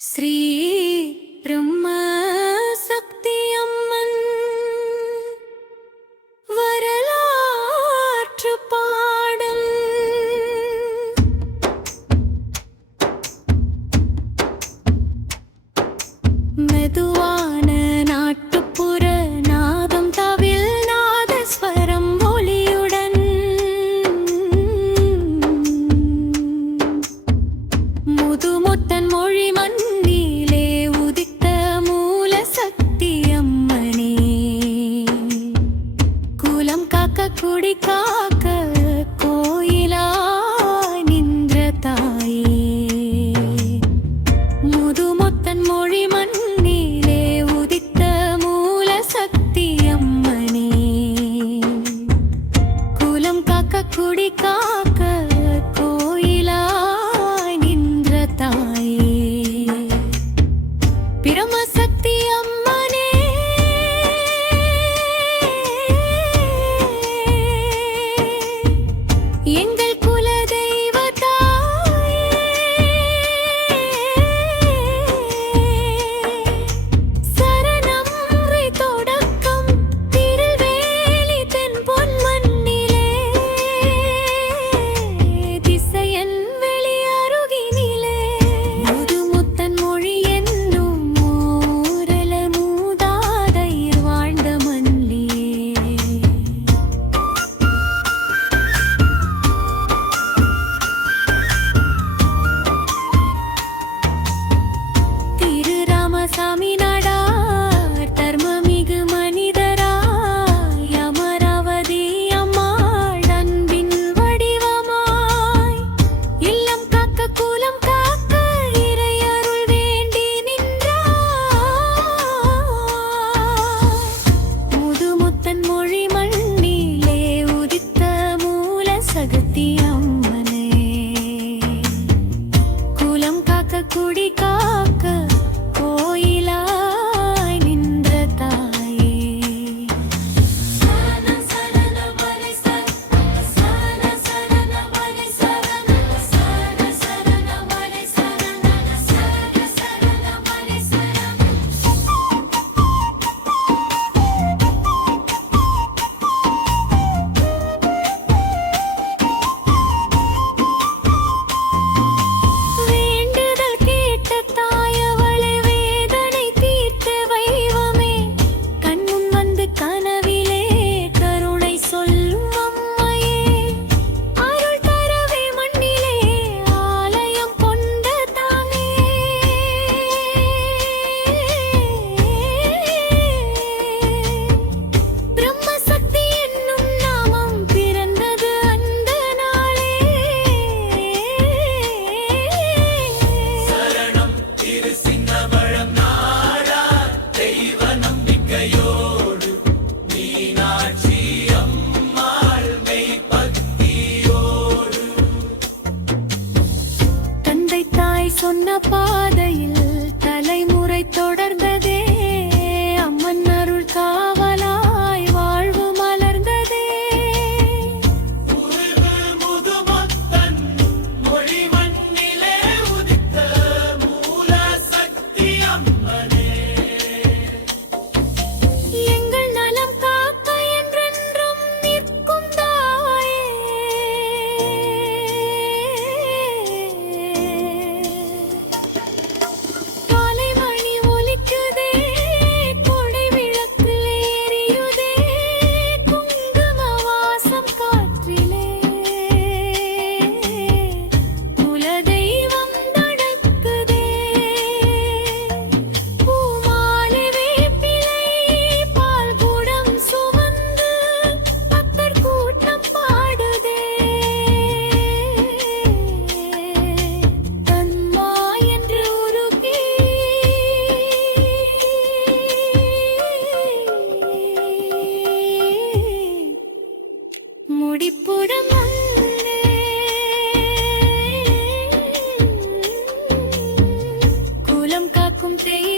Sri Pirama apart. see